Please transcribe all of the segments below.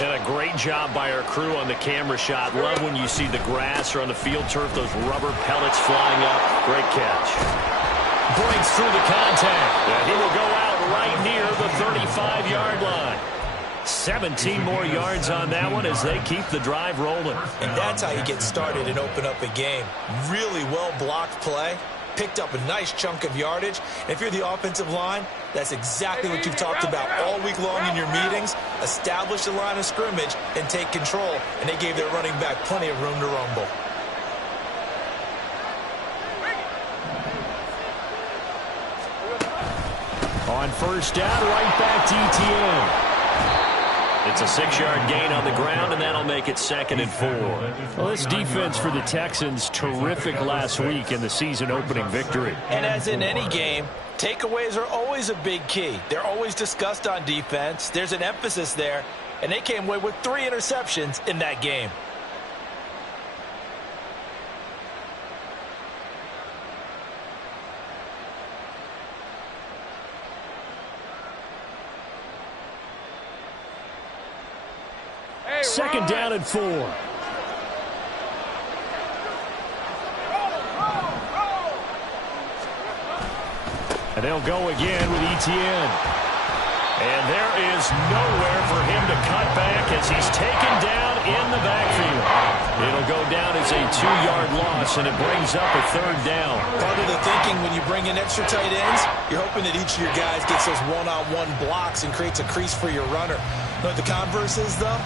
And a great job by our crew on the camera shot. Love when you see the grass or on the field turf, those rubber pellets flying up. Great catch. Breaks through the contact. And he will go out right near the 35-yard line. 17 more yards on that one as they keep the drive rolling. And that's how you get started and open up a game. Really well-blocked play. Picked up a nice chunk of yardage. And if you're the offensive line, that's exactly what you've talked about all week long in your meetings. Establish the line of scrimmage and take control. And they gave their running back plenty of room to rumble. On first down, right back to ETN. It's a 6-yard gain on the ground, and that'll make it 2nd and 4. Well, this defense for the Texans, terrific last week in the season-opening victory. And as in any game, takeaways are always a big key. They're always discussed on defense. There's an emphasis there, and they came away with 3 interceptions in that game. Second down and 4. And they'll go again with ETN. And there is nowhere for him to cut back as he's taken down in the backfield. It'll go down as a 2-yard loss, and it brings up a 3rd down. Part of the thinking when you bring in extra tight ends, you're hoping that each of your guys gets those one-on-one blocks and creates a crease for your runner. You know what the converse is, though?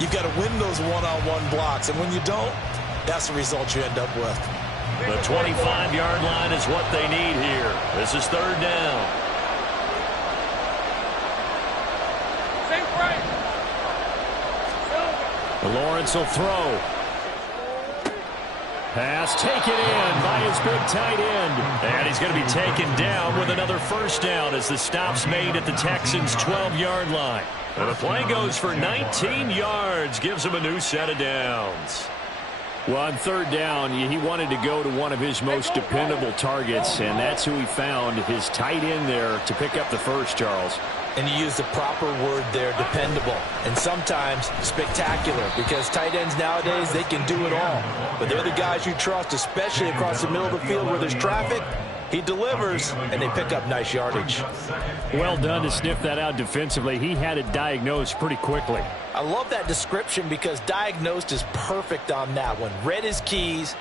You've got to win those one-on-one blocks, and when you don't, that's the result you end up with. The 25-yard line is what they need here. This is 3rd down. Lawrence will throw. Pass taken in by his big tight end. And he's going to be taken down with another 1st down as the stop's made at the Texans' 12-yard line. And the play goes for 19 yards, gives him a new set of downs. Well, on 3rd down, he wanted to go to one of his most dependable targets, and that's who he found, his tight end there, to pick up the first, Charles. And you use the proper word there, dependable, and sometimes spectacular, because tight ends nowadays, they can do it all. But they're the guys you trust, especially across the middle of the field where there's traffic. He delivers, and they pick up nice yardage. Well done to sniff that out defensively. He had it diagnosed pretty quickly. I love that description because diagnosed is perfect on that one. Read his keys,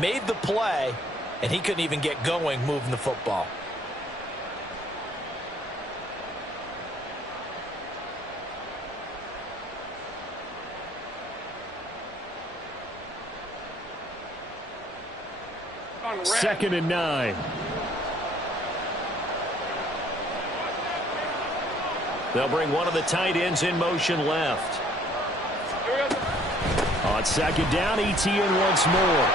made the play, and he couldn't even get going moving the football. Second and 9. They'll bring one of the tight ends in motion left. On 2nd down, ETN once more.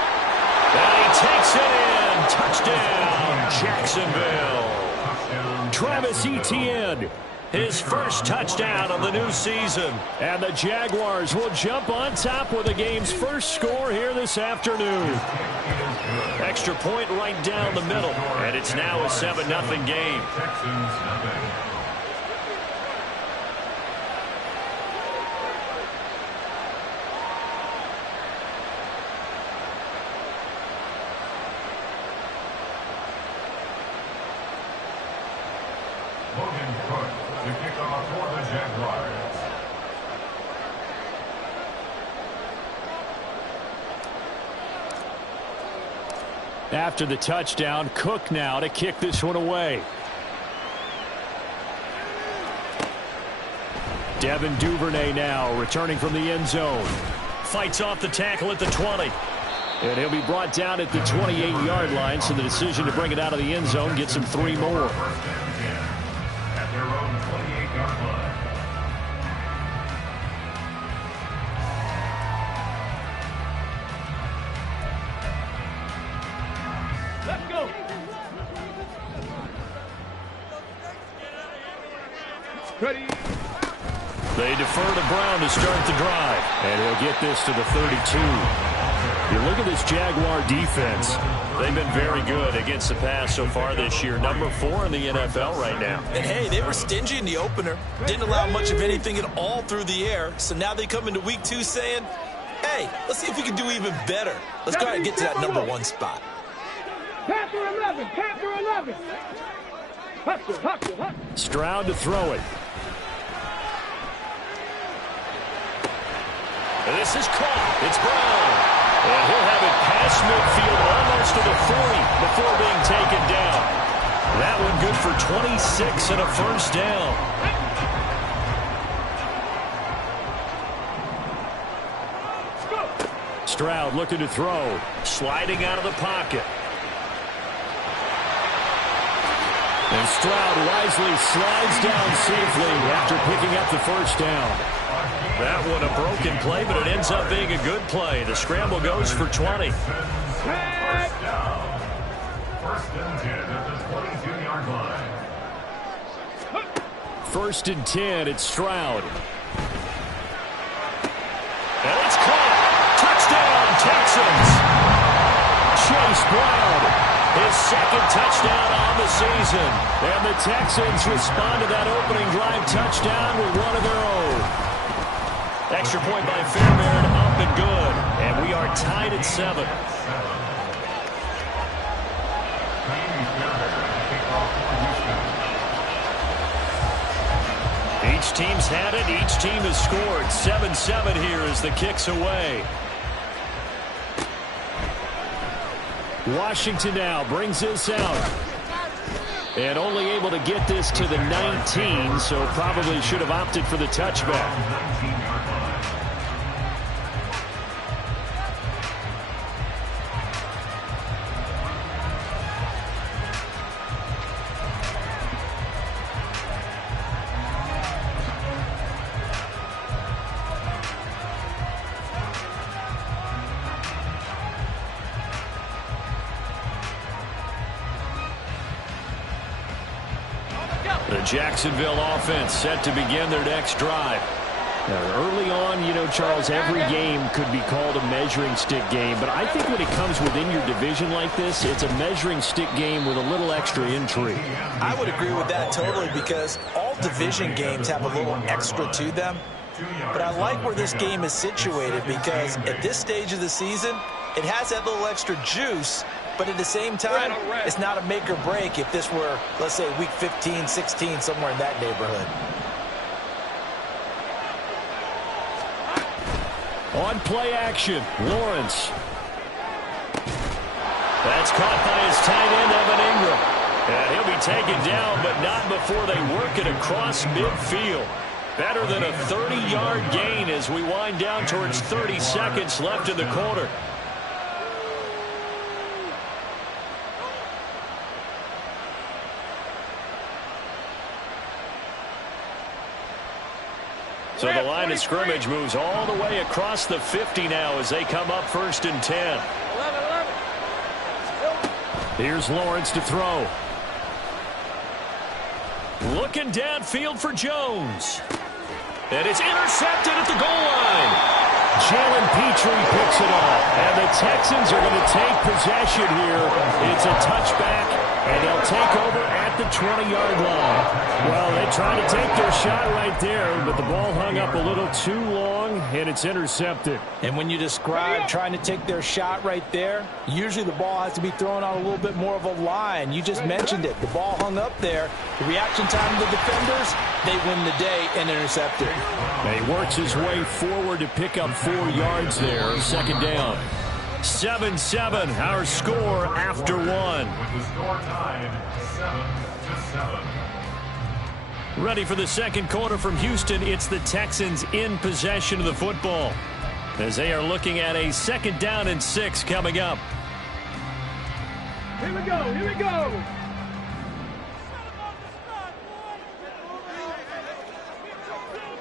And he takes it in. Touchdown, Jacksonville. Travis Etienne, his first touchdown of the new season. And the Jaguars will jump on top with the game's first score here this afternoon. Extra point right down the middle. And it's now a 7-0 game. After the touchdown, Cook now to kick this one away. Devin Duvernay now returning from the end zone. Fights off the tackle at the 20. And he'll be brought down at the 28-yard line, so the decision to bring it out of the end zone gets him 3 more. At their own 28-yard line. Ready. They defer to Brown to start the drive. And he'll get this to the 32. You look at this Jaguar defense. They've been very good against the pass so far this year. Number 4 in the NFL right now. And, hey, they were stingy in the opener. Didn't allow much of anything at all through the air. So now they come into week 2 saying, hey, let's see if we can do even better. Let's go ahead and get to that number 1 spot. Panther 11, Panther 11. Hustle. Stroud to throw it. This is caught. It's Brown. And he'll have it past midfield almost to the 40 before being taken down. That one good for 26 and a first down. Stroud looking to throw. Sliding out of the pocket. And Stroud wisely slides down safely after picking up the first down. That one a broken play, but it ends up being a good play. The scramble goes for 20. First down. First and 10 at the 22-yard line. First and 10, it's Stroud. And it's caught. Touchdown, Texans. Chase Brown, his second touchdown on the season. And the Texans respond to that opening drive touchdown with one of their own. Extra point by Fairbairn, up and good. And we are tied at 7. Each team's had it. Each team has scored. 7-7 here as the kick's away. Washington now brings this out. And only able to get this to the 19, so probably should have opted for the touchback. The Jacksonville offense set to begin their next drive. Now, early on, you know, Charles, every game could be called a measuring stick game. But I think when it comes within your division like this, it's a measuring stick game with a little extra intrigue. I would agree with that totally because all division games have a little extra to them. But I like where this game is situated because at this stage of the season, it has that little extra juice. But at the same time, it's not a make or break if this were, let's say, week 15, 16, somewhere in that neighborhood. On play action, Lawrence. That's caught by his tight end, Evan Ingram. And he'll be taken down, but not before they work it across midfield. Better than a 30-yard gain as we wind down towards 30 seconds left in the quarter. So the line of scrimmage moves all the way across the 50 now as they come up first and 10. Here's Lawrence to throw. Looking downfield for Jones. And it's intercepted at the goal line. Jalen Petrie picks it up. And the Texans are going to take possession here. It's a touchback, and they'll take over at the 20-yard line. Well, they tried to take their shot right there, but the ball hung up a little too long, and it's intercepted. And when you describe trying to take their shot right there, usually the ball has to be thrown on a little bit more of a line. You just mentioned it. The ball hung up there. The reaction time of the defenders, they win the day and intercept it. And he works his way forward to pick up 4 yards there. Second down. 7-7, our score after 1. With the score tied 7-7. Ready for the second quarter from Houston. It's the Texans in possession of the football as they are looking at a second down and 6 coming up. Here we go.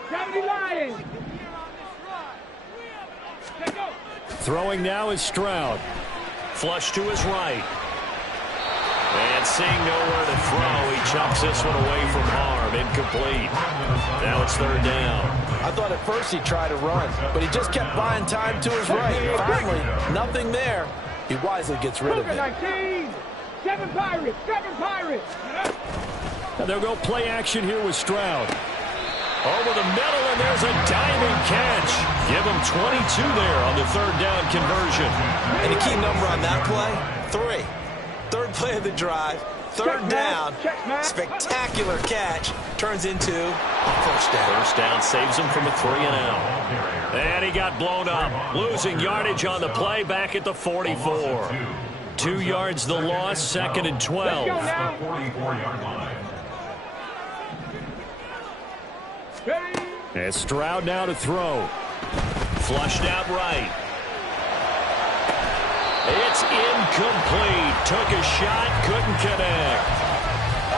Gravity Lions. Throwing now is Stroud. Flush to his right. And seeing nowhere to throw, he chucks this one away from harm. Incomplete. Now it's third down. I thought at first he'd try to run, but he just kept buying time to his right. Finally, nothing there. He wisely gets rid of it. 19. 7 Pirates. 7 Pirates. And they'll go play action here with Stroud. Over the middle, and there's a diving catch. Give him 22 there on the third down conversion. And the key number on that play, 3. Third play of the drive, third down, spectacular catch, turns into a first down. First down saves him from a 3-and-out. And he got blown up, losing yardage on the play back at the 44. 2 yards the loss, 2nd and 12. 44-yard line. And Stroud now to throw. Flushed out right. It's incomplete. Took a shot, couldn't connect.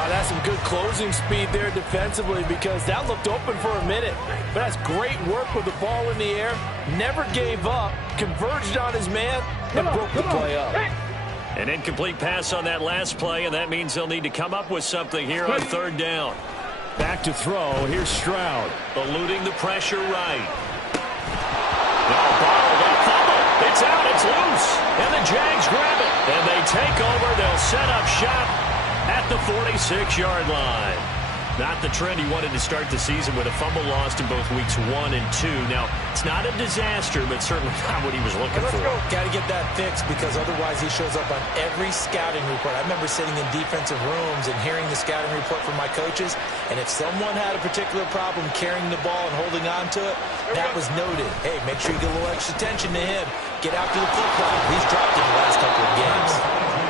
That's some good closing speed there defensively because that looked open for a minute. But that's great work with the ball in the air. Never gave up, converged on his man, and broke the play up. An incomplete pass on that last play, and that means they'll need to come up with something here on third down. Back to throw. Here's Stroud. Eluding the pressure right. Now bottled up fumble. It's out. It's loose. And the Jags grab it. And they take over. They'll set up shop at the 46-yard line. Not the trend he wanted to start the season with a fumble lost in both weeks 1 and 2. Now, it's not a disaster, but certainly not what he was looking for. Got to get that fixed because otherwise he shows up on every scouting report. I remember sitting in defensive rooms and hearing the scouting report from my coaches, and if someone had a particular problem carrying the ball and holding on to it, that was noted. Hey, make sure you get a little extra attention to him. Get after the football. He's dropped it the last couple of games.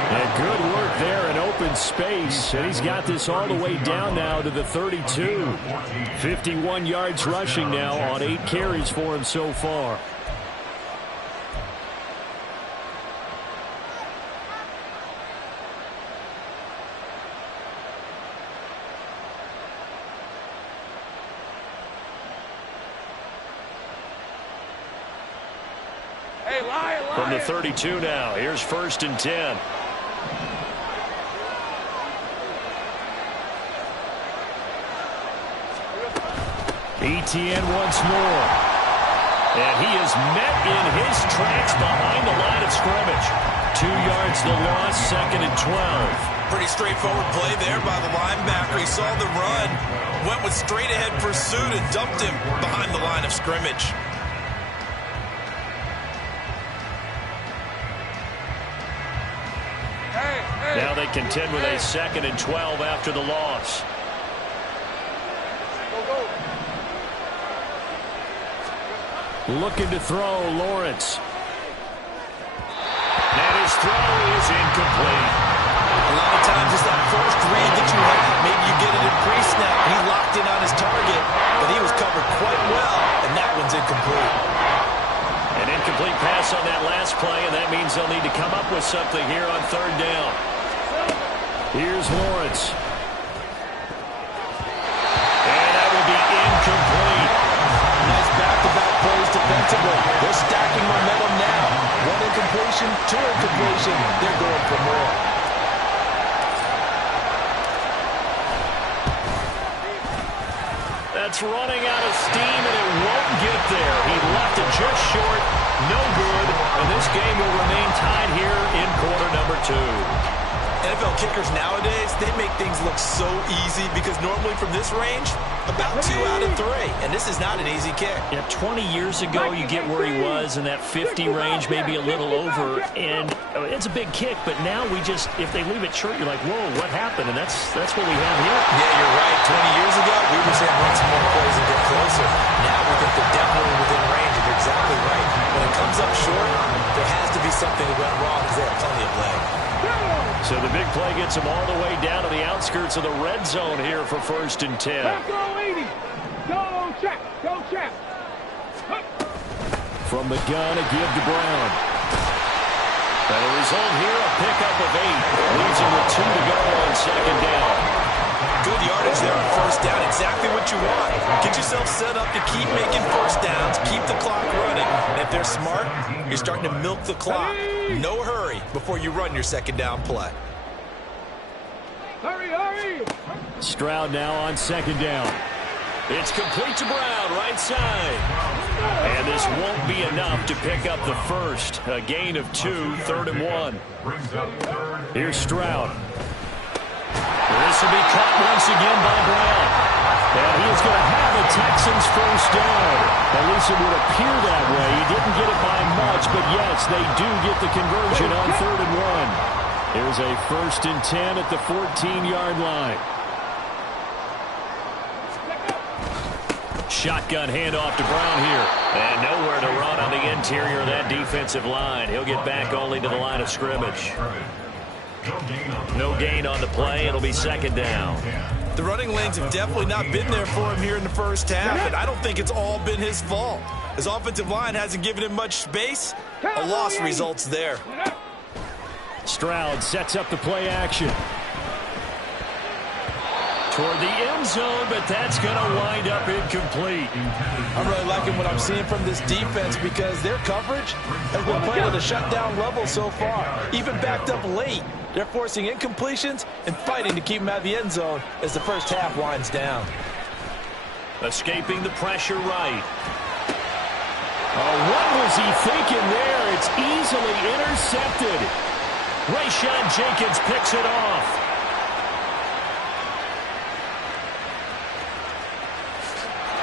And good work there in open space. And he's got this all the way down now to the 32. 51 yards rushing now on 8 carries for him so far. From the 32 now, here's 1st and 10. Etienne once more. And he is met in his tracks behind the line of scrimmage. 2 yards the loss, 2nd and 12. Pretty straightforward play there by the linebacker. He saw the run, went with straight-ahead pursuit and dumped him behind the line of scrimmage. Now they contend with a 2nd and 12 after the loss. Looking to throw, Lawrence. And his throw is incomplete. A lot of times it's that first read that you have. Maybe you get it in pre-snap. He locked in on his target, but he was covered quite well, and that one's incomplete. An incomplete pass on that last play, and that means they'll need to come up with something here on third down. Here's Lawrence. And that will be incomplete. Nice back-to-back plays defensively. They're stacking momentum now. 1 incompletion, 2 incompletion. They're going for more. That's running out of steam, and it won't get there. He left it just short. No good. And this game will remain tied here in quarter number 2. NFL kickers nowadays, they make things look so easy because normally from this range, about 2 out of 3. And this is not an easy kick. Yeah, 20 years ago, you get where he was in that 50 range, maybe a little over. And it's a big kick, but now we just, if they leave it short, you're like, whoa, what happened? And that's what we have here. Yeah, you're right. 20 years ago, we were saying run some more plays and get closer. Now we think they're definitely within range, and you're exactly right. When it comes up short, there has to be something that went wrong because they have plenty of leg. So the big play gets him all the way down to the outskirts of the red zone here for 1st and 10. Go 80. Go check. Go check. From the gun, a give to Brown. And the result here, a pickup of 8. Leaves him with 2 to go on 2nd down. Good yardage there on 1st down. Exactly what you want. Get yourself set up to keep making 1st downs. Keep the clock running. And if they're smart, you're starting to milk the clock. No hurry before you run your 2nd down play. Hurry, hurry! Stroud now on second down. It's complete to Brown, right side. And this won't be enough to pick up the first. A gain of 2, 3rd and 1. Here's Stroud. This will be caught once again by Brown. And he is going to have the Texans first down. At least it would appear that way. He didn't get it by much, but yes, they do get the conversion on 3rd and 1. Here's a 1st and 10 at the 14-yard line. Shotgun handoff to Brown here. And nowhere to run on the interior of that defensive line. He'll get back only to the line of scrimmage. No gain on the play. It'll be 2nd down. The running lanes have definitely not been there for him here in the first half, and I don't think it's all been his fault. His offensive line hasn't given him much space. A loss results there. Stroud sets up the play action. Toward the end zone, but that's going to wind up incomplete. I'm really liking what I'm seeing from this defense because their coverage has been playing at a shutdown level so far. Even backed up late, they're forcing incompletions and fighting to keep them out of the end zone as the first half winds down. Escaping the pressure right. Oh, what was he thinking there? It's easily intercepted. Rayshawn Jenkins picks it off.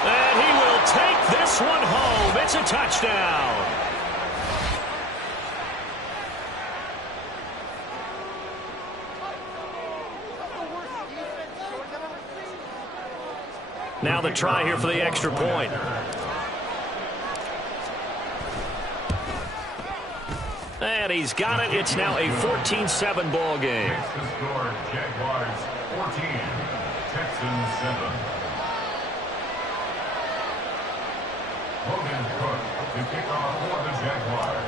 And he will take this one home. It's a touchdown. Now the try here for the extra point. And he's got it. It's now a 14-7 ball game. The score, Jaguars 14, Texans 7. Logan Cook to kick off for the Jaguars.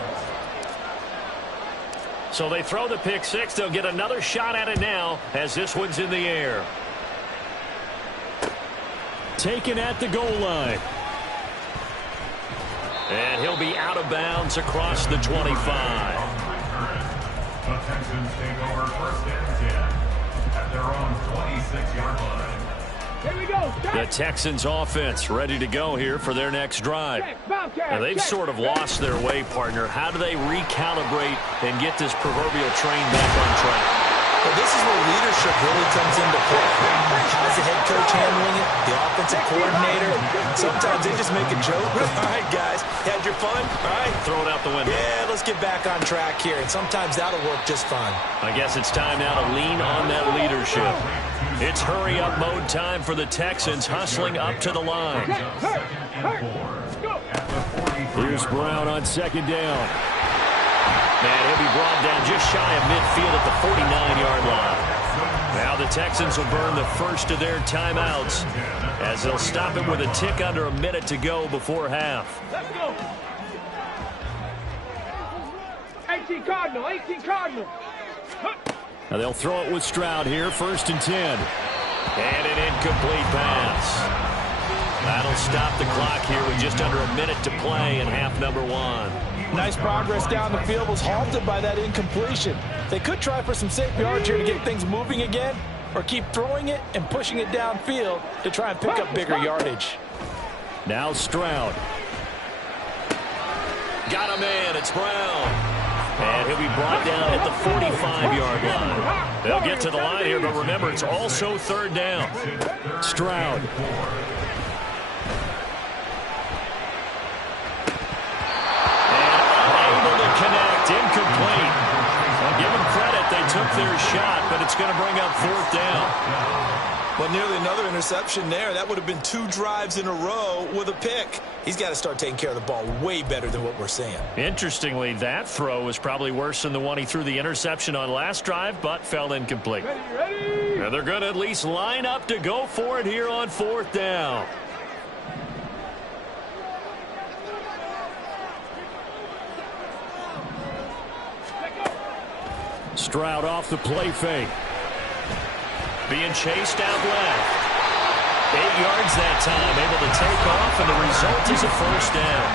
So they throw the pick six. They'll get another shot at it now as this one's in the air. Taken at the goal line. And he'll be out of bounds across the 25. The Texans take over 1st and 10 at their own 26-yard line. Here we go. The Texans offense ready to go here for their next drive. Now they've sort of lost their way, partner. How do they recalibrate and get this proverbial train back on track? Well, this is where leadership really comes into play. How's the head coach handling it? The offensive coordinator? Sometimes they just make a joke. All right, guys, had your fun? All right. Throw it out the window. Yeah, let's get back on track here. And sometimes that'll work just fine. I guess it's time now to lean on that leadership. It's hurry-up mode time for the Texans, hustling up to the line. Here's Brown on 2nd down. And he'll be brought down just shy of midfield at the 49-yard line. Now the Texans will burn the first of their timeouts as they'll stop it with a tick under a minute to go before half. Let's go. 18 Cardinal, 18 Cardinal. Now they'll throw it with Stroud here, 1st and 10. And an incomplete pass. That'll stop the clock here with just under a minute to play in half number 1. Nice progress down the field was halted by that incompletion. They could try for some safe yards here to get things moving again, or keep throwing it and pushing it downfield to try and pick up bigger yardage. Now Stroud. Got him in. It's Brown. And he'll be brought down at the 45-yard line. They'll get to the line here, but remember, it's also 3rd down. Stroud. Connect, incomplete. I'll give them credit. They took their shot, but it's going to bring up 4th down. Well, nearly another interception there. That would have been 2 drives in a row with a pick. He's got to start taking care of the ball way better than what we're seeing. Interestingly, that throw was probably worse than the one he threw the interception on last drive, but fell incomplete. Ready? Now they're going to at least line up to go for it here on 4th down. Stroud off the play fake. Being chased out left. 8 yards that time, able to take off, and the result is a first down.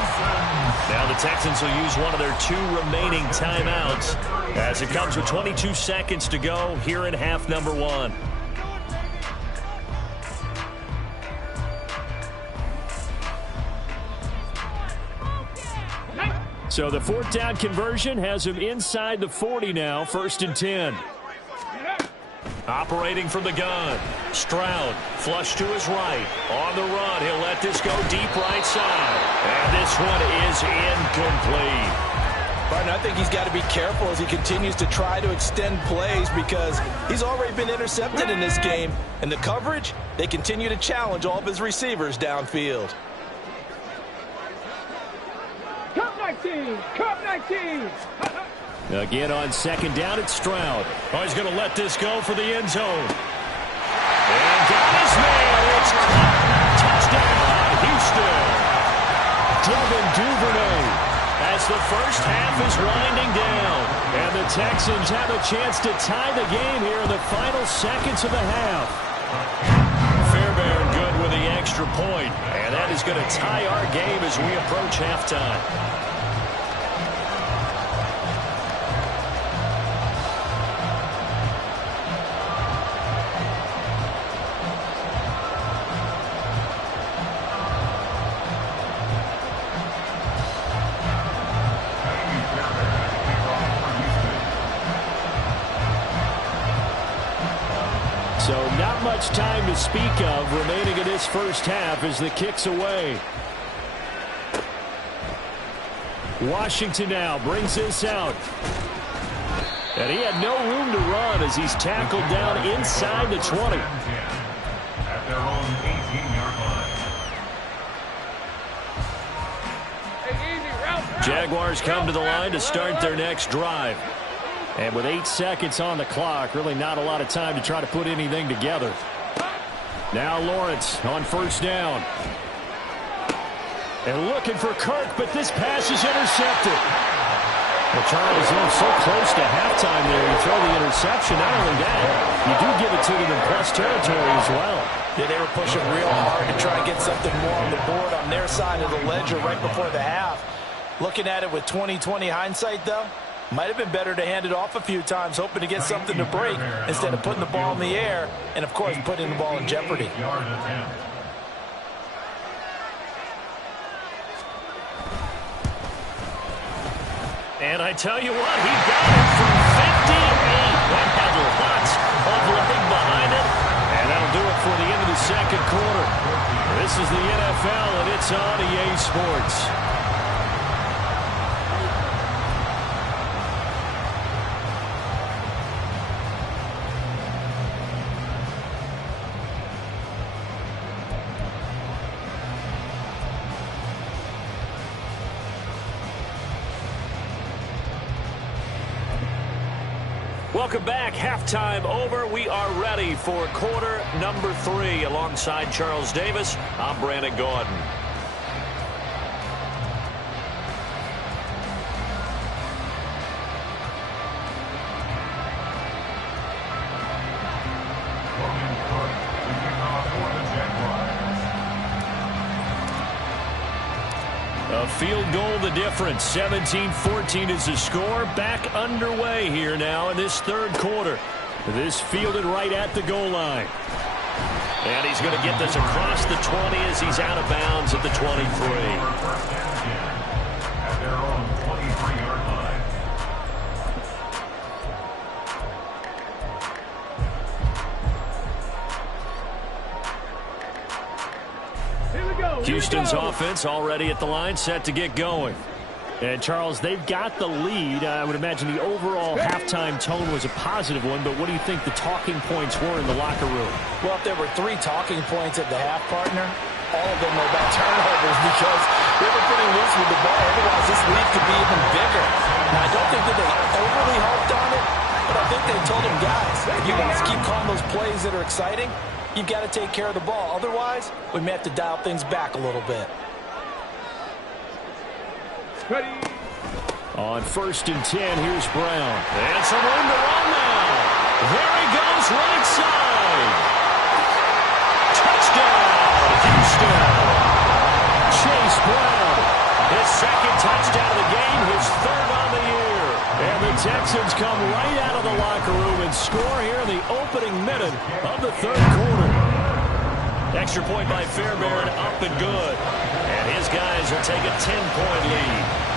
Now the Texans will use one of their 2 remaining timeouts as it comes with 22 seconds to go here in half number 1. So the 4th down conversion has him inside the 40 now, 1st and 10. Operating from the gun, Stroud, flush to his right. On the run, he'll let this go deep right side. And this one is incomplete. Martin, I think he's got to be careful as he continues to try to extend plays because he's already been intercepted in this game. And the coverage, they continue to challenge all of his receivers downfield. Cup 19! Cup 19! Again on 2nd down, it's Stroud. Oh, he's going to let this go for the end zone. And down his man. It's caught. Touchdown, Houston. Devin Duvernay as the first half is winding down. And the Texans have a chance to tie the game here in the final seconds of the half. Fairbairn good with the extra point. And that is going to tie our game as we approach halftime. So not much time to speak of remaining in this first half as the kick's away. Washington now brings this out. And he had no room to run as he's tackled down inside the 20. At their own 18-yard line. Jaguars come to the line to start their next drive. And with 8 seconds on the clock, really not a lot of time to try to put anything together. Now Lawrence on 1st down. And looking for Kirk, but this pass is intercepted. Well, Charles, so close to halftime there. You throw the interception. Not only that, you do give it to them in plus territory as well. Yeah, they were pushing real hard to try and get something more on the board on their side of the ledger right before the half. Looking at it with 20/20 hindsight, though, might have been better to hand it off a few times, hoping to get something to break instead of putting the ball in the air and, of course, putting the ball in jeopardy. And I tell you what, he got it from 58. That had lots of leg behind it. And that'll do it for the end of the 2nd quarter. This is the NFL, and it's on EA Sports. Welcome back. Halftime over. We are ready for quarter number 3. Alongside Charles Davis, I'm Brandon Gaudin. A field goal the difference. 17-14 is the score. Back underway here now in this 3rd quarter. This fielded right at the goal line. And he's going to get this across the 20 as he's out of bounds at the 23. At their own 23-yard line. Houston's offense already at the line, set to get going. And, Charles, they've got the lead. I would imagine the overall halftime tone was a positive one, but what do you think the talking points were in the locker room? Well, if there were 3 talking points at the half, partner, all of them were about turnovers because they were pretty loose with the ball. Otherwise, this lead could be even bigger. Now, I don't think that they overly harped on it, but I think they told them, guys, if you guys keep calling those plays that are exciting, you've got to take care of the ball. Otherwise, we may have to dial things back a little bit. Ready. On 1st and 10, here's Brown. And some room to run now. There he goes, right side. Touchdown. touchdown. Chase Brown, his second touchdown of the game, his third on the year. And the Texans come right out of the locker room and score here in the opening minute of the third quarter. Extra point by Fairbairn, up and good. And his guys will take a 10-point lead.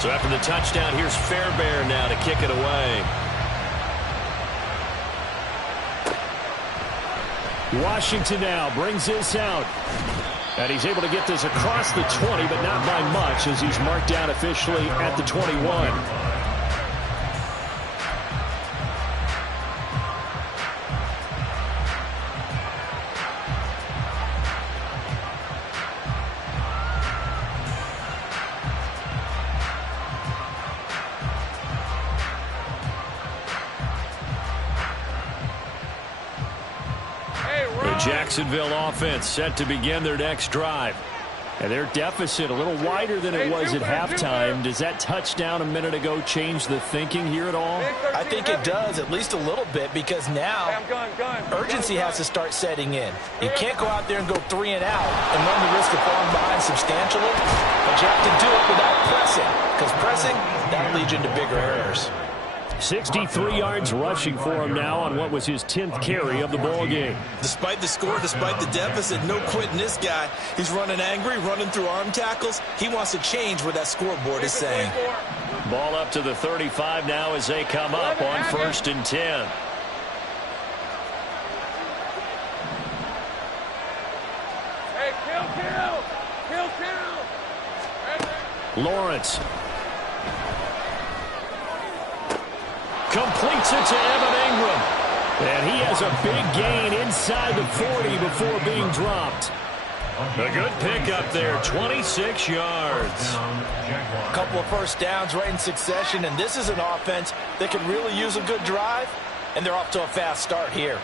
So after the touchdown, here's Fairbairn now to kick it away. Washington now brings this out. And he's able to get this across the 20, but not by much as he's marked down officially at the 21. Jacksonville offense set to begin their next drive. And their deficit a little wider than it was at halftime. Does that touchdown a minute ago change the thinking here at all? I think it does, at least a little bit, because now urgency has to start setting in. You can't go out there and go 3 and out and run the risk of falling behind substantially, but you have to do it without pressing, because pressing, that'll lead you into bigger errors. 63 yards rushing for him now on what was his 10th carry of the ball game. Despite the score, despite the deficit, no quitting this guy. He's running angry, running through arm tackles. He wants to change what that scoreboard is saying. Ball up to the 35 now as they come up on 1st and 10. Lawrence. Completes it to Evan Ingram. And he has a big gain inside the 40 before being dropped. A good pickup there, 26 yards. A couple of first downs right in succession, and this is an offense that could really use a good drive, and they're off to a fast start here.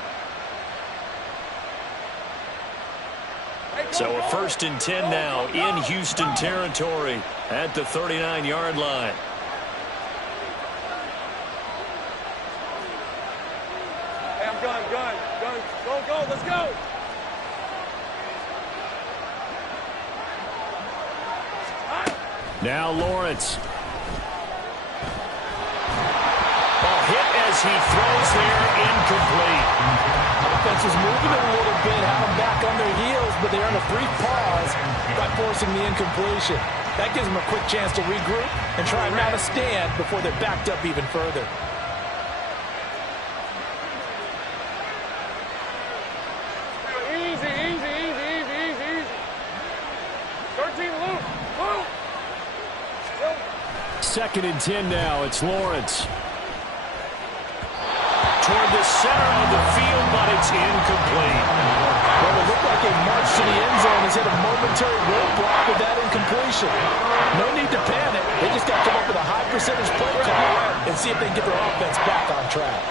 So a 1st and 10 now in Houston territory at the 39-yard line. Go, let's go. Now Lawrence. Ball hit as he throws there, incomplete. Offense was moving a little bit, had them back on their heels, but they earned a brief pause by forcing the incompletion. That gives them a quick chance to regroup and try and mount a stand before they're backed up even further. Second and 10 now. It's Lawrence. Toward the center of the field, but it's incomplete. Well, it looked like a march to the end zone has hit a momentary roadblock with that incompletion. No need to panic. They just got to come up with a high percentage play call and see if they can get their offense back on track.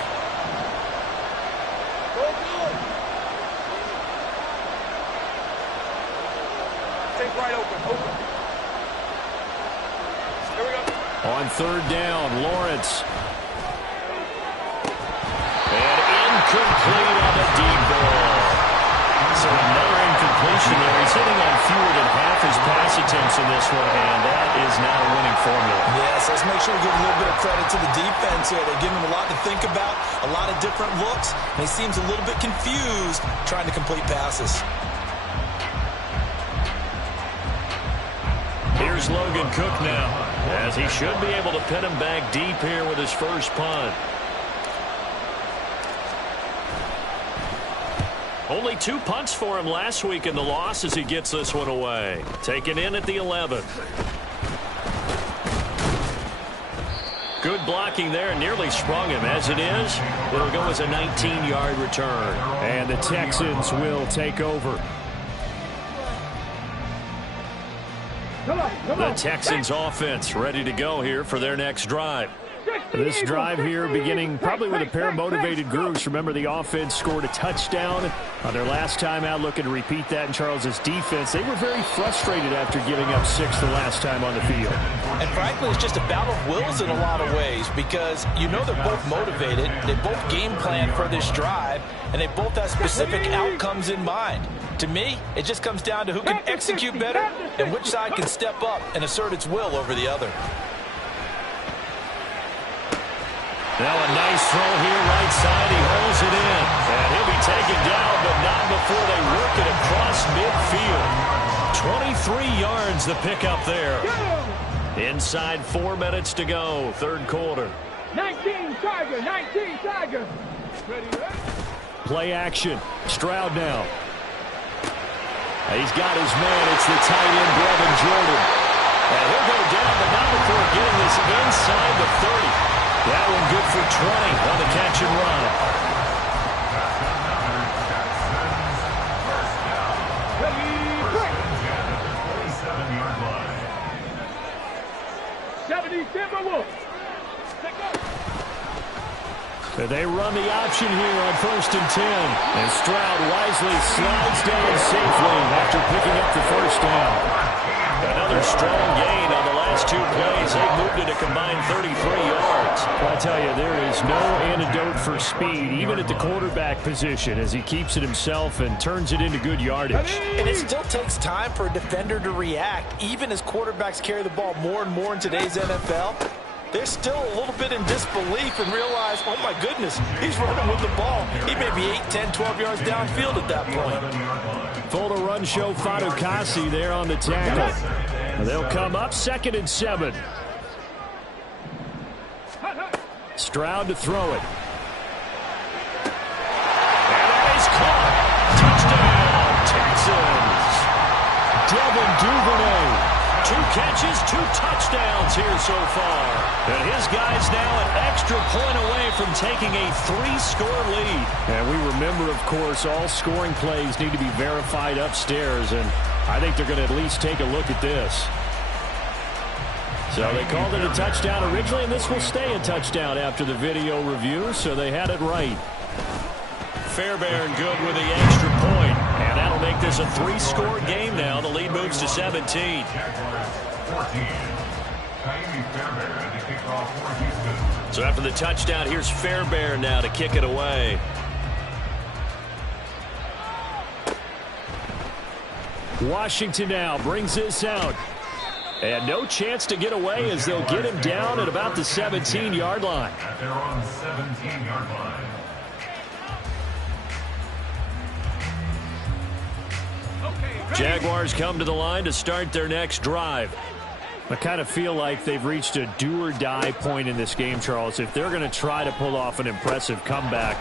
Take right open. Here we go. On 3rd down, Lawrence. And incomplete on the deep ball. So another incompletion there. He's hitting on fewer than half his pass attempts in this one, and that is not a winning formula. Yes, let's make sure we give a little bit of credit to the defense here. They're giving him a lot to think about, a lot of different looks, and he seems a little bit confused trying to complete passes. Here's Logan Cook now, as he should be able to pin him back deep here with his first punt. Only 2 punts for him last week in the loss as he gets this one away. Taken in at the 11. Good blocking there, nearly sprung him. As it is, it'll go as a 19-yard return. And the Texans will take over. The Texans offense ready to go here for their next drive. This drive here beginning probably with a pair of motivated groups. Remember, the offense scored a touchdown on their last time out, looking to repeat that in Charles's defense. They were very frustrated after giving up 6 the last time on the field. And frankly, it's just a battle of wills in a lot of ways because you know they're both motivated, they both game plan for this drive, and they both have specific outcomes in mind. To me, it just comes down to who can execute better and which side can step up and assert its will over the other. Now a nice throw here, right side. He hauls it in. And he'll be taken down, but not before they work it across midfield. 23 yards the pickup there. Inside 4 minutes to go, third quarter. 19 Tiger, 19 Tiger. Ready? Play action. Stroud now. He's got his man. It's the tight end, Brevin Jordan. And he'll go down, but not before getting this inside the 30. That one good for 20 on the catch and run. They run the option here on 1st and 10. And Stroud wisely slides down safely after picking up the first down. Another strong gain on the last 2 plays. They moved it a combined 33 yards. I tell you, there is no antidote for speed, even at the quarterback position, as he keeps it himself and turns it into good yardage. And it still takes time for a defender to react, even as quarterbacks carry the ball more and more in today's NFL. They're still a little bit in disbelief and realize, oh my goodness, he's running with the ball. He may be 8, 10, 12 yards downfield at that point. Full to run show Fatukasi there on the tackle. They'll come up 2nd and 7. Stroud to throw it. And he's caught. Touchdown, Texans. Devin Duvernay. 2 catches, 2 touchdowns here so far. And his guys now an extra point away from taking a 3-score lead. And we remember, of course, all scoring plays need to be verified upstairs. And I think they're going to at least take a look at this. So they called it a touchdown originally, and this will stay a touchdown after the video review, so they had it right. Fairbairn good with the extra point, and that'll make this a 3-score game now. The lead moves to 17. So after the touchdown, here's Fairbairn now to kick it away. Washington now brings this out. And no chance to get away as they'll get him down at about the 17-yard line. At their own 17-yard line. Jaguars come to the line to start their next drive. I kind of feel like they've reached a do-or-die point in this game, Charles. If they're going to try to pull off an impressive comeback,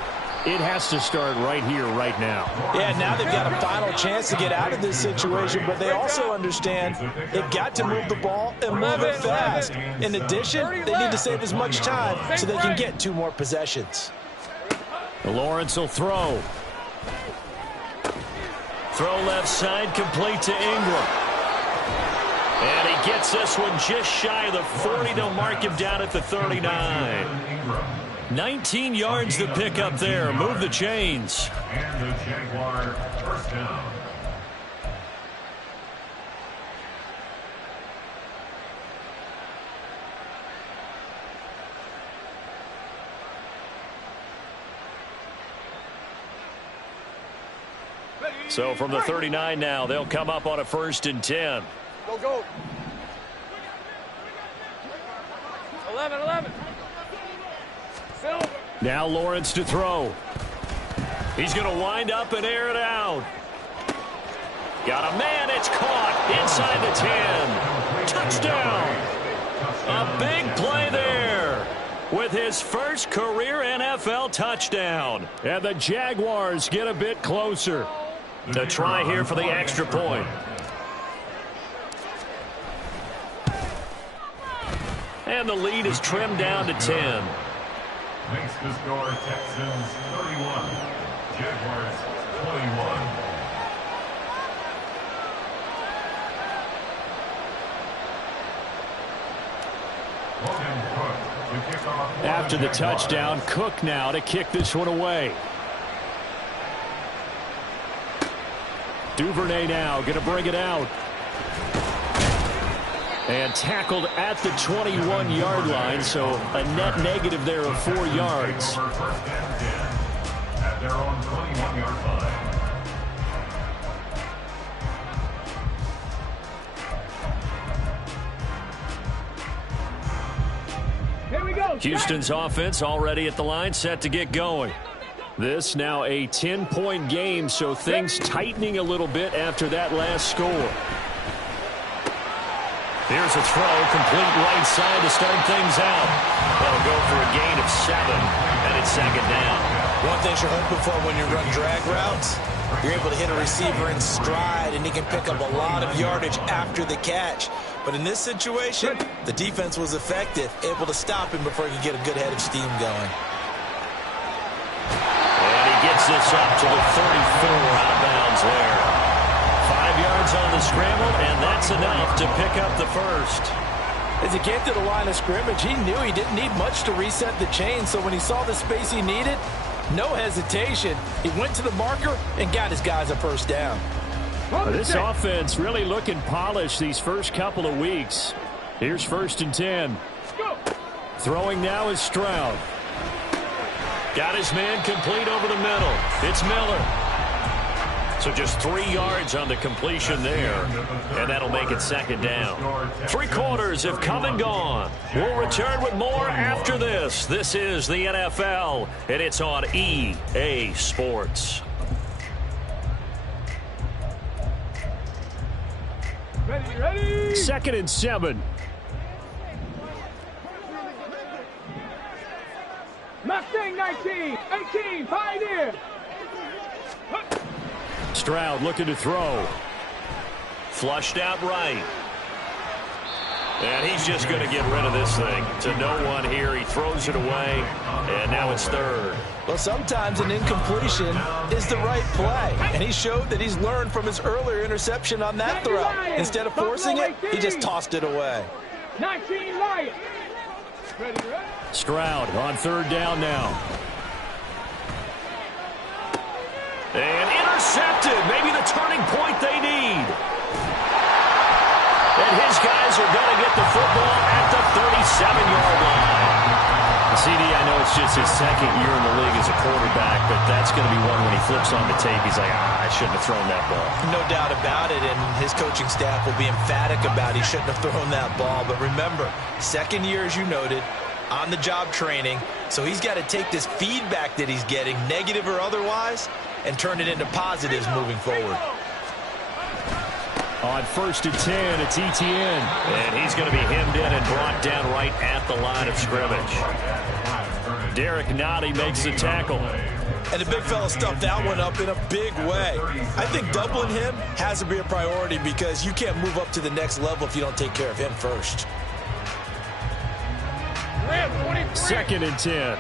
it has to start right here, right now. Yeah, now they've got a final chance to get out of this situation, but they also understand they've got to move the ball and move it fast. In addition, they need to save as much time so they can get 2 more possessions. Lawrence will throw. Throw left side, complete to Ingram. And he gets this one just shy of the 40. They'll mark him down at the 39. 19 yards the pickup there. Move the chains. And the Jaguar first down. So from the 39 now, they'll come up on a 1st and 10. Go, go. 11. Now Lawrence to throw. He's going to wind up and air it out. Got a man. It's caught inside the 10. Touchdown. A big play there with his first career NFL touchdown. And the Jaguars get a bit closer. To try here for the extra point. And the lead is trimmed down to 10. Makes the score Texans 31, Jaguars 21. Logan Cook. After the touchdown, Cook now to kick this one away. Duvernay now going to bring it out. And tackled at the 21-yard line, so a net negative there of 4 yards. At their own 21-yard line. Here we go. Houston's offense already at the line, set to get going. This now a 10-point game, so things tightening a little bit after that last score. Here's a throw, complete right side to start things out. That'll go for a gain of 7, and it's second down. One thing you're hoping for when you run drag routes, you're able to hit a receiver in stride, and he can pick up a lot of yardage after the catch. But in this situation, the defense was effective, able to stop him before he could get a good head of steam going. And he gets this up to the 34, out of bounds there. 5 yards on the scramble, and that's enough to pick up the first. As he came to the line of scrimmage, he knew he didn't need much to reset the chain, so when he saw the space he needed, no hesitation. He went to the marker and got his guys a first down. This offense really looking polished these first couple of weeks. Here's 1st and 10. Throwing now is Stroud. Got his man complete over the middle. It's Miller. So just 3 yards on the completion there, and that'll make it second down. 3 quarters have come and gone. We'll return with more after this. This is the NFL, and it's on EA Sports. Ready. 2nd and 7. Mustang 19, 18, Pioneer. Stroud looking to throw. Flushed out right. And he's just going to get rid of this thing. To no one here. He throws it away, and now it's 3rd. Well, sometimes an incompletion is the right play, and he showed that he's learned from his earlier interception on that throw. Instead of forcing it, he just tossed it away. 19 Lions. Ready. Stroud on 3rd down now. And intercepted. Maybe the turning point they need. And his guys are going to get the football at the 37-yard line. CD, I know it's just his 2nd year in the league as a quarterback, but that's going to be one when he flips on the tape. He's like, I shouldn't have thrown that ball. No doubt about it, and his coaching staff will be emphatic about he shouldn't have thrown that ball. But remember, 2nd year, as you noted, on-the-job training, so he's got to take this feedback that he's getting, negative or otherwise, and turn it into positives moving forward. On 1st and 10, it's Etienne. And he's going to be hemmed in and brought down right at the line of scrimmage. Derek Nottie makes the tackle. And the big fella stuffed that one up in a big way. I think doubling him has to be a priority because you can't move up to the next level if you don't take care of him first. 2nd and 10.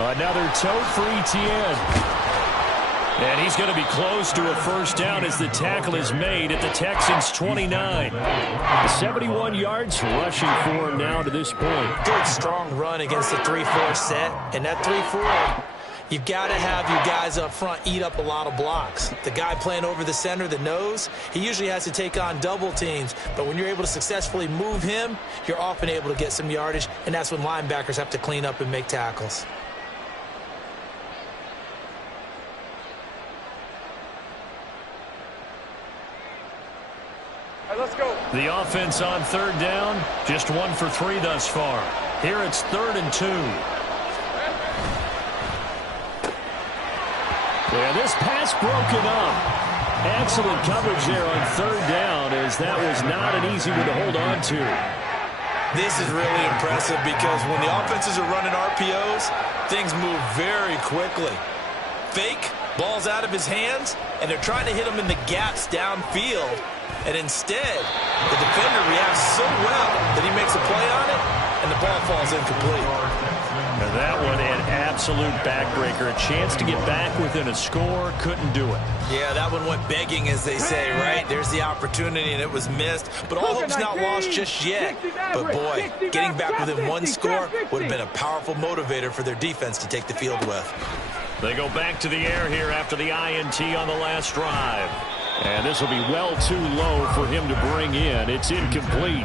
Another toe for Etienne. And he's going to be close to a first down as the tackle is made at the Texans' 29. 71 yards rushing for him now to this point. Good, strong run against the 3-4 set. And that 3-4, you've got to have your guys up front eat up a lot of blocks. The guy playing over the center, the nose, he usually has to take on double teams. But when you're able to successfully move him, you're often able to get some yardage, and that's when linebackers have to clean up and make tackles. Let's go. The offense on 3rd down, just 1 for 3 thus far. Here it's 3rd and 2. Yeah, this pass broken up. Excellent coverage there on 3rd down, as that was not an easy one to hold on to. This is really impressive because when the offenses are running RPOs, things move very quickly. Fake, ball's out of his hands, and they're trying to hit him in the gaps downfield. And instead, the defender reacts so well that he makes a play on it, and the ball falls incomplete. And that one, an absolute backbreaker. A chance to get back within a score, couldn't do it. Yeah, that one went begging, as they say, right? There's the opportunity, and it was missed. But all hope's not lost just yet. But, boy, getting back within one score would have been a powerful motivator for their defense to take the field with. They go back to the air here after the INT on the last drive. And this will be well too low for him to bring in. It's incomplete.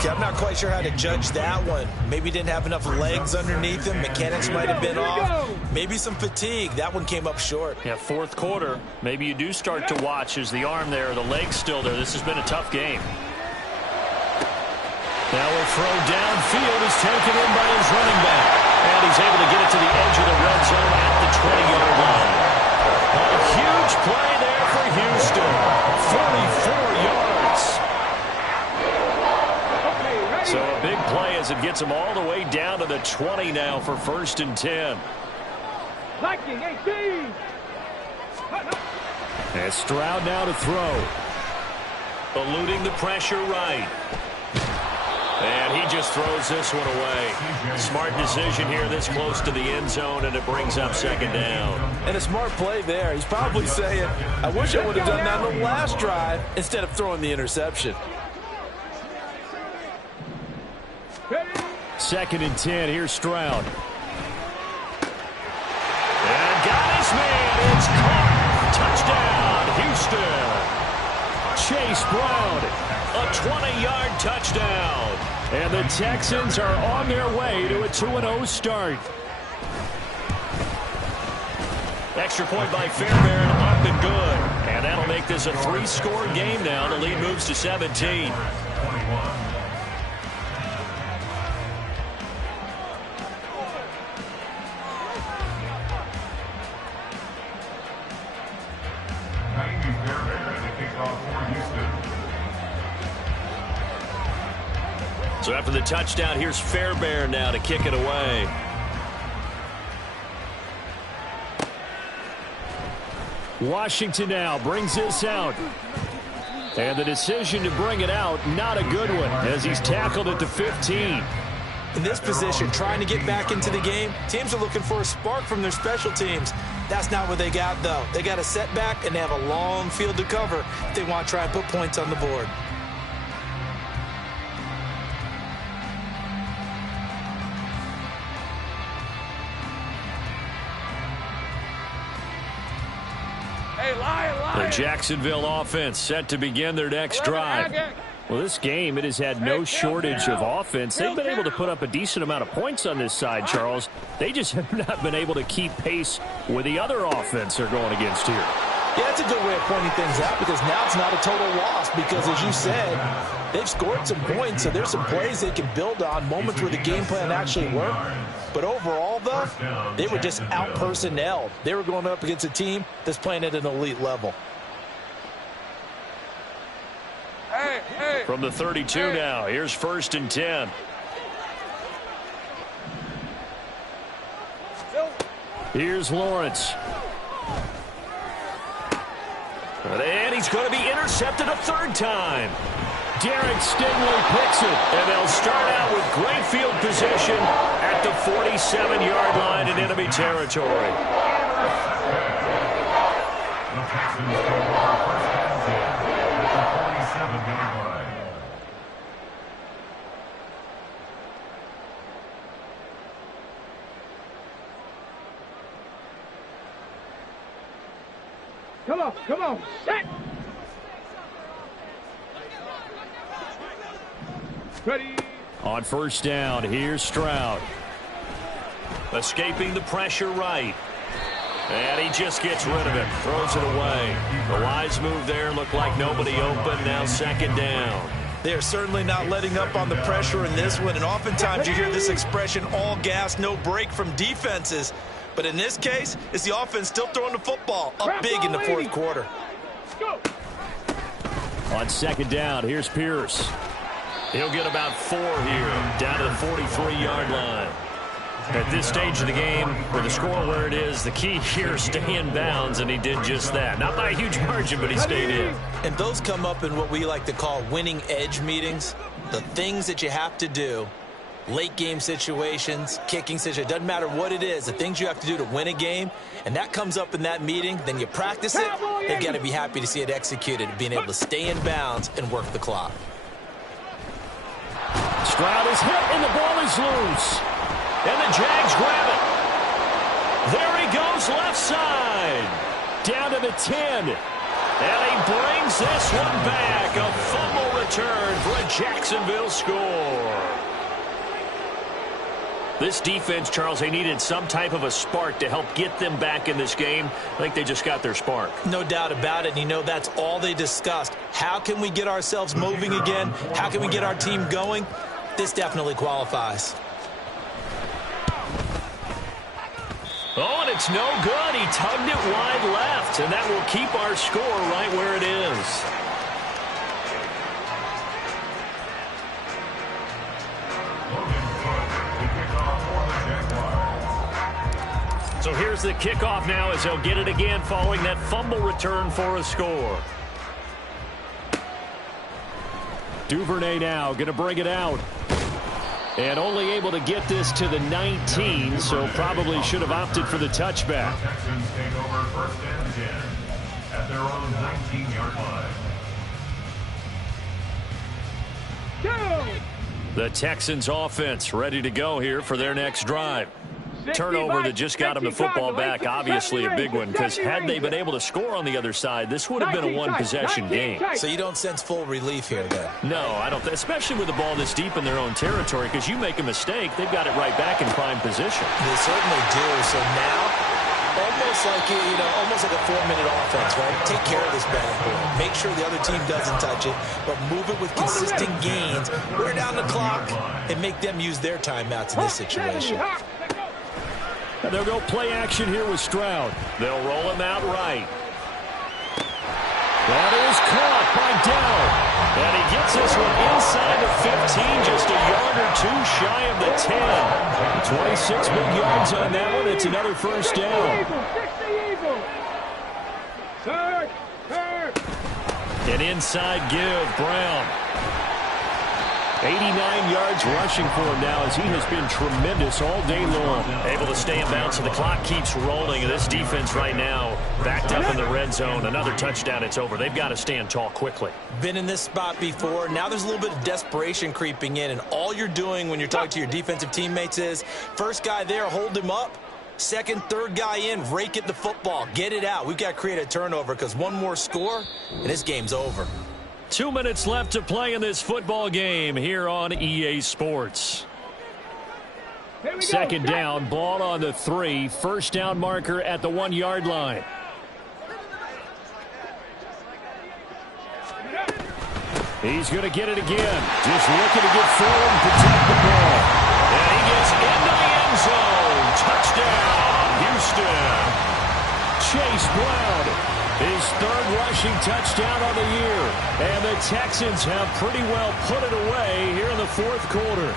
Okay, I'm not quite sure how to judge that one. Maybe didn't have enough legs underneath him. Mechanics might have been off. Maybe some fatigue. That one came up short. Yeah, fourth quarter. Maybe you do start to watch as the arm there, the leg's still there. This has been a tough game. Now a throw downfield is taken in by his running back. And he's able to get it to the edge of the red zone at the 20-yard line. A huge play there for Houston. 44 yards. So a big play as it gets him all the way down to the 20 now for 1st and 10. Liking 18. And Stroud now to throw. Eluding the pressure right. And he just throws this one away. Smart decision here this close to the end zone, and it brings up 2nd down. And a smart play there. He's probably saying, I wish I would have done that on the last drive instead of throwing the interception. 2nd and 10. Here's Stroud. And got his man. It's caught. Touchdown, Houston. Chase Brown, a 20-yard touchdown. And the Texans are on their way to a 2-0 start. Extra point by Fairbairn, up and good. And that'll make this a 3-score game now. The lead moves to 17. So after the touchdown, here's Fairbairn now to kick it away. Washington now brings this out. And the decision to bring it out, not a good one, as he's tackled at the 15. In this position, trying to get back into the game, teams are looking for a spark from their special teams. That's not what they got, though. They got a setback, and they have a long field to cover if they want to try and put points on the board. The Jacksonville offense set to begin their next drive. Well, this game, it has had no shortage of offense. They've been able to put up a decent amount of points on this side, Charles. They just have not been able to keep pace with the other offense they're going against here. Yeah, that's a good way of pointing things out, because now it's not a total loss, because as you said, they've scored some points, so there's some plays they can build on, moments where the game plan actually worked. But overall, though, they were just out-personnelled. They were going up against a team that's playing at an elite level. From the 32 now, here's 1st and 10. Here's Lawrence. And he's going to be intercepted a 3rd time. Derek Stingley picks it, and they'll start out with great field position at the 47-yard line in enemy territory. The Texans go for 1st and 10 at the 47-yard line. Come on, set. Ready. On 1st down, here's Stroud. Escaping the pressure right. And he just gets rid of it, throws it away. The wise move there, looked like nobody open, now 2nd down. They are certainly not letting up on the pressure in this one, and oftentimes you hear this expression, all gas, no break from defenses. But in this case, it's the offense still throwing the football up big in the 4th quarter. Go. On 2nd down, here's Pierce. He'll get about 4 here, down to the 43-yard line. At this stage of the game, with the score where it is, the key here is stay in bounds, and he did just that. Not by a huge margin, but he stayed in. And those come up in what we like to call winning edge meetings, the things that you have to do late game situations, kicking situations, doesn't matter what it is, the things you have to do to win a game, and that comes up in that meeting, then you practice it, they've got to be happy to see it executed, being able to stay in bounds and work the clock. Stroud is hit, and the ball is loose. And the Jags grab it. There he goes, left side. Down to the 10. And he brings this one back. A fumble return for a Jacksonville score. This defense, Charles, they needed some type of a spark to help get them back in this game. I think they just got their spark. No doubt about it. And you know that's all they discussed. How can we get ourselves moving again? How can we get our team going? This definitely qualifies. Oh, and it's no good. He tugged it wide left, and that will keep our score right where it is. So here's the kickoff now as they'll get it again following that fumble return for a score. Duvernay now going to bring it out. And only able to get this to the 19, so probably should have opted for the touchback. Texans take over 1st and 10 at their own 19-yard line. The Texans offense ready to go here for their next drive. Turnover that just got them the football back, obviously a big one, because had they been able to score on the other side, this would have been a one-possession game. So you don't sense full relief here, then? No, I don't, especially with the ball this deep in their own territory, because you make a mistake, they've got it right back in prime position. They certainly do. So now, almost like a 4-minute offense, right? Take care of this bad boy. Make sure the other team doesn't touch it, but move it with consistent gains. Wear down the clock and make them use their timeouts in this situation. And they'll go play action here with Stroud. They'll roll him out right. That is caught by Dell. And he gets this one inside the 15, just a yard or two shy of the 10. 26 big yards on that one. It's another first down. An inside give, Brown. 89 yards rushing for him now as he has been tremendous all day long. Able to stay in bounds, so the clock keeps rolling. And this defense right now backed up in the red zone. Another touchdown, it's over. They've got to stand tall quickly. Been in this spot before. Now there's a little bit of desperation creeping in. And all you're doing when you're talking to your defensive teammates is, first guy there, hold him up. Second, third guy in, rake at the football. Get it out. We've got to create a turnover because one more score, and this game's over. 2 minutes left to play in this football game here on EA Sports. Second down, ball on the 3. First down marker at the 1-yard line. He's going to get it again. Just looking to get forward and protect the ball. And he gets into the end zone. Touchdown, Houston. Chase Brown, his third rushing touchdown on the year. And the Texans have pretty well put it away here in the fourth quarter.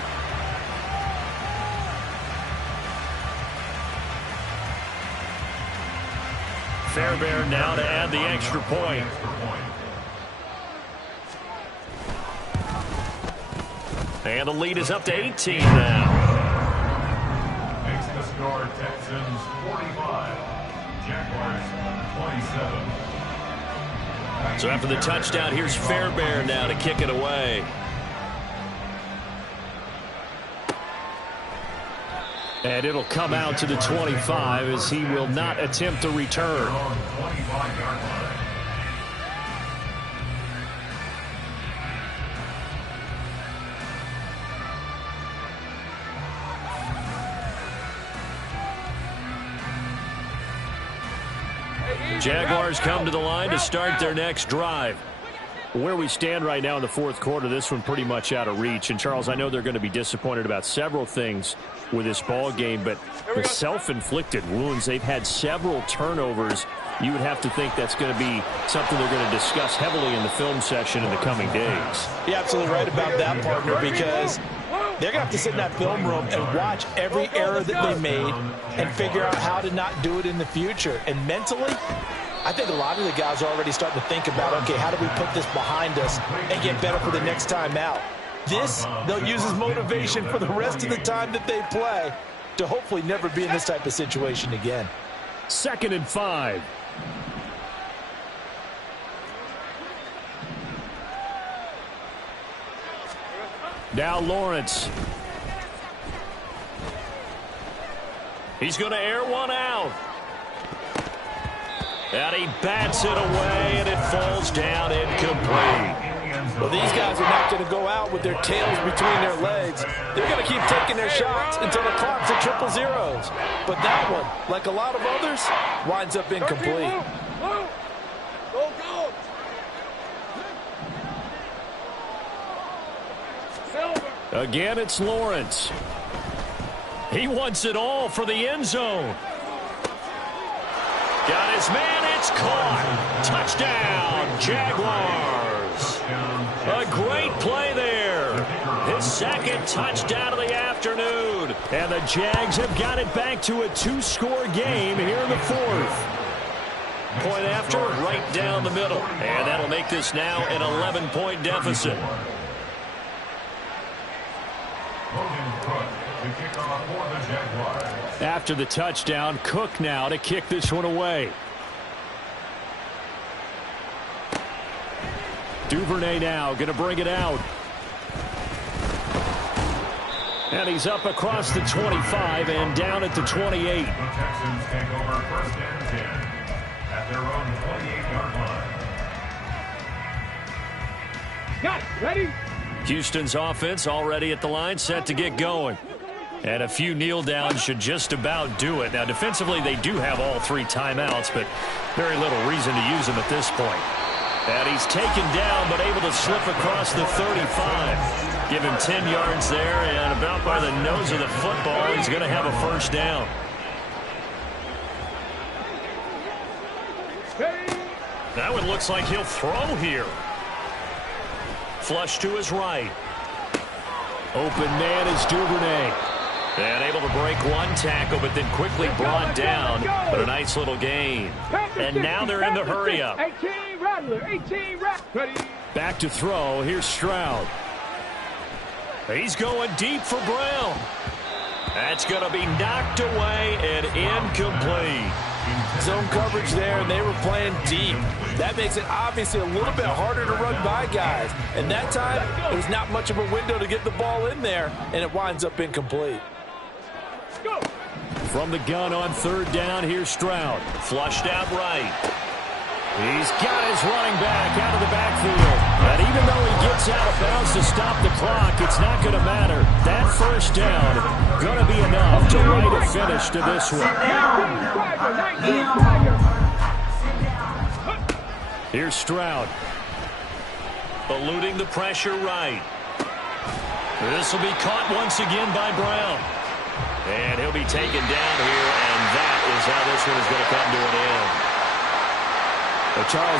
Fairbairn now to add the extra point. And the lead is up to 18 now. Makes the score Texans 45, Jaguars 27. So after the touchdown, here's Fairbairn now to kick it away. And it'll come out to the 25 as he will not attempt to return. Jaguars come to the line to start their next drive. Where we stand right now in the fourth quarter, this one pretty much out of reach. And, Charles, I know they're going to be disappointed about several things with this ball game, but the self-inflicted wounds, they've had several turnovers. You would have to think that's going to be something they're going to discuss heavily in the film session in the coming days. You're absolutely right about that, partner, because they're going to have to sit in that film room and watch every error that they made and figure out how to not do it in the future. And mentally, I think a lot of the guys are already starting to think about, okay, how do we put this behind us and get better for the next time out? this they'll use as motivation for the rest of the time that they play to hopefully never be in this type of situation again. 2nd and 5. Now Lawrence. He's going to air one out. And he bats it away, and it falls down incomplete. Well, these guys are not going to go out with their tails between their legs. They're going to keep taking their shots until the clock's at triple zeros. But that one, like a lot of others, winds up incomplete. Again, it's Lawrence. He wants it all for the end zone. Got his man, it's caught. Touchdown, Jaguars. A great play there. His 2nd touchdown of the afternoon. And the Jags have got it back to a 2-score game here in the 4th. Point after, right down the middle. And that'll make this now an 11-point deficit. After the touchdown, Cook now to kick this one away. Duvernay now going to bring it out. And he's up across the 25 and down at the 28. The Texans take over 1st and 10 at their own 28-yard line. Got it. Ready? Houston's offense already at the line, set to get going. And a few kneel downs should just about do it. Now, defensively, they do have all 3 timeouts, but very little reason to use them at this point. And he's taken down, but able to slip across the 35. Give him 10 yards there, and about by the nose of the football, he's going to have a 1st down. That one looks like he'll throw here. Flush to his right. Open man is Duvernay. And able to break one tackle, but then quickly brought down. But a nice little gain. And now they're in the hurry-up. 18 Rattler, 18 Rattler. Back to throw. Here's Stroud. He's going deep for Brown. That's going to be knocked away and incomplete. Zone coverage there, and they were playing deep. That makes it obviously a little bit harder to run by guys. And that time, it was not much of a window to get the ball in there, and it winds up incomplete. From the gun on 3rd down, here's Stroud. Flushed out right. He's got his running back out of the backfield. And even though he gets out of bounds to stop the clock, it's not going to matter. That 1st down going to be enough to write a finish to this one. Here's Stroud. Eluding the pressure right. This will be caught once again by Brown. And he'll be taken down here, and that is how this one is going to come to an end. Charles